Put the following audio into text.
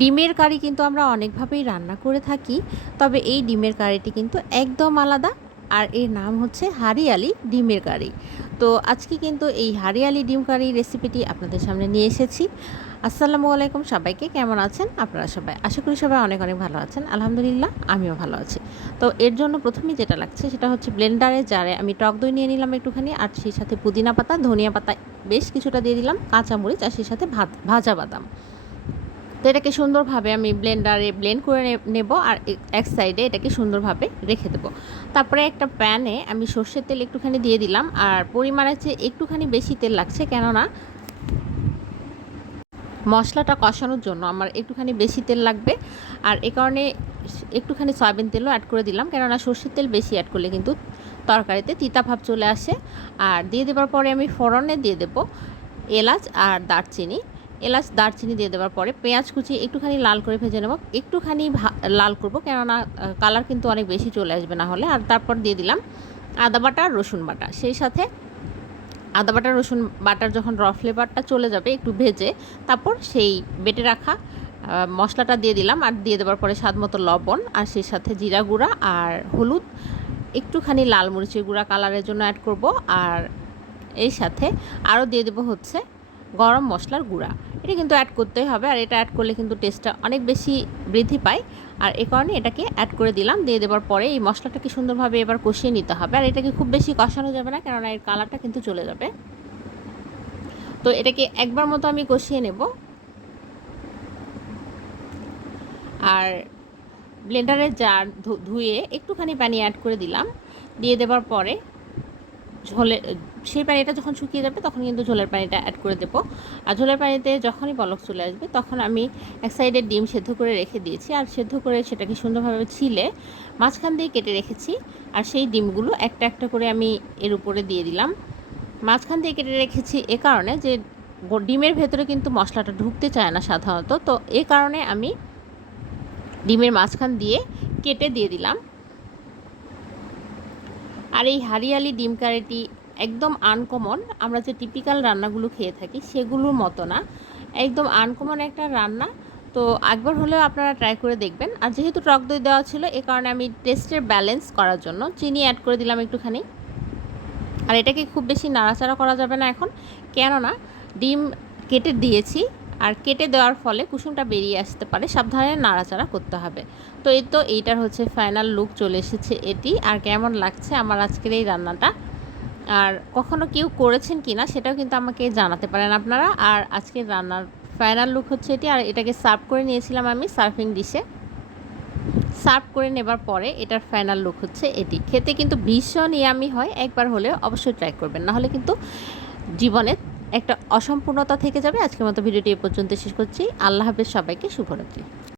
ডিমের কারি কিন্তু আমরা অনেকভাবেই রান্না করে থাকি, তবে এই ডিমের কারিটি কিন্তু একদম আলাদা। আর এর নাম হচ্ছে হারিয়ালি ডিমের কারি। তো আজকে কিন্তু এই হারিয়ালি ডিম কারি রেসিপিটি আপনাদের সামনে নিয়ে এসেছি। আসসালামু আলাইকুম সবাইকে, কেমন আছেন আপনারা সবাই? আশা করি সবাই অনেক অনেক ভালো আছেন। আলহামদুলিল্লাহ আমিও ভালো আছি। তো এর জন্য প্রথমেই যেটা লাগছে সেটা হচ্ছে ব্লেন্ডারে জারে আমি টক দই নিয়ে নিলাম একটুখানি, আর সেই সাথে পুদিনা পাতা, ধনিয়া পাতা বেশ কিছুটা দিয়ে দিলাম, কাঁচামরিচ, আর সেই সাথে ভাজা বাদাম। তো এটাকে সুন্দরভাবে আমি ব্লেন্ডারে ব্লেন্ড করে নেব, আর এক সাইডে এটাকে সুন্দরভাবে রেখে দেবো। তারপরে একটা প্যানে আমি সর্ষের তেল একটুখানি দিয়ে দিলাম, আর পরিমাণের চেয়ে একটুখানি বেশি তেল লাগছে, কেননা মশলাটা কষানোর জন্য আমার একটুখানি বেশি তেল লাগবে। আর এ কারণে একটুখানি সয়াবিন তেলও অ্যাড করে দিলাম, কেননা সর্ষের তেল বেশি অ্যাড করলে কিন্তু তরকারিতে তিতা ভাব চলে আসে। আর দিয়ে দেওয়ার পরে আমি ফোড়নে দিয়ে দেবো এলাচ আর দারচিনি। এলাচ দারচিনি দিয়ে দেওয়ার পরে পেঁয়াজ কুচি একটুখানি লাল করে ভেজে নেব, একটুখানি লাল করব, কেননা কালার কিন্তু অনেক বেশি চলে আসবে না হলে। আর তারপর দিয়ে দিলাম আদা বাটা, রসুন বাটা। সেই সাথে আদা বাটা রসুন বাটার যখন র ফ্লেভারটা চলে যাবে একটু ভেজে, তারপর সেই বেটে রাখা মশলাটা দিয়ে দিলাম, আর দিয়ে দেওয়ার পরে স্বাদ মতো লবণ, আর সেই সাথে জিরা গুঁড়া আর হলুদ, একটুখানি লাল মরিচের গুঁড়া কালারের জন্য অ্যাড করব। আর এই সাথে আরও দিয়ে দেবো হচ্ছে গরম মশলার গুঁড়া। এটা কিন্তু অ্যাড করতেই হবে, আর এটা অ্যাড করলে কিন্তু টেস্টটা অনেক বেশি বৃদ্ধি পায়। আর এ কারণে এটাকে অ্যাড করে দিলাম। দিয়ে দেওয়ার পরে এই মশলাটাকে সুন্দরভাবে এবার কষিয়ে নিতে হবে, আর এটাকে খুব বেশি কষানো যাবে না, কেননা এর কালারটা কিন্তু চলে যাবে। তো এটাকে একবার মতো আমি কষিয়ে নেব। আর ব্লেন্ডারের জার ধুয়ে একটুখানি পানি অ্যাড করে দিলাম। দিয়ে দেওয়ার পরে সেই পানিটা যখন শুকিয়ে যাবে তখন কিন্তু ঝোলের পানিটা অ্যাড করে দেবো। আর ঝোলের পানিতে যখনই বলক চলে আসবে তখন আমি এক সাইডে ডিম সেদ্ধ করে রেখে দিয়েছি, আর সেদ্ধ করে সেটাকে সুন্দরভাবে ছিলে মাঝখান দিয়ে কেটে রেখেছি। আর সেই ডিমগুলো একটা একটা করে আমি এর উপরে দিয়ে দিলাম। মাঝখান দিয়ে কেটে রেখেছি এ কারণে যে ডিমের ভেতরে কিন্তু মশলাটা ঢুকতে চায় না সাধারণত, তো এ কারণে আমি ডিমের মাঝখান দিয়ে কেটে দিয়ে দিলাম। আর এই হারিয়ালি ডিম কারিটি একদম আনকমন। আমরা যে টিপিক্যাল রান্নাগুলো খেয়ে থাকি সেগুলোর মতো না, একদম আনকমন একটা রান্না। তো একবার হলেও আপনারা ট্রাই করে দেখবেন। আর যেহেতু টক দই দেওয়া ছিল এ কারণে আমি টেস্টের ব্যালেন্স করার জন্য চিনি অ্যাড করে দিলাম একটুখানি। আর এটাকে খুব বেশি নাড়াচাড়া করা যাবে না এখন, কেননা ডিম কেটে দিয়েছি, আর কেটে দেওয়ার ফলে কুসুমটা বেরিয়ে আসতে পারে, সাবধানে নাড়াচাড়া করতে হবে। তো এইটার হচ্ছে ফাইনাল লুক চলে এসেছে এটি। আর কেমন লাগছে আমার আজকের এই রান্নাটা, আর কখনো কেউ করেছেন কি না সেটাও কিন্তু আমাকে জানাতে পারেন আপনারা। আর আজকের রান্নার ফাইনাল লুক হচ্ছে এটি। আর এটাকে সার্ভ করে নিয়েছিলাম আমি সার্ভিং ডিশে। সার্ভ করে নেবার পরে এটার ফাইনাল লুক হচ্ছে এটি। খেতে কিন্তু ভীষণ ইয়ামি হয়, একবার হলেও অবশ্যই ট্রাই করবেন, নাহলে কিন্তু জীবনে একটা অসম্পূর্ণতা থেকে যাবে। আজকের মতো ভিডিওটি এ পর্যন্ত শেষ করছি। আল্লাহ হাফেজ, সবাইকে শুভরাত্রি।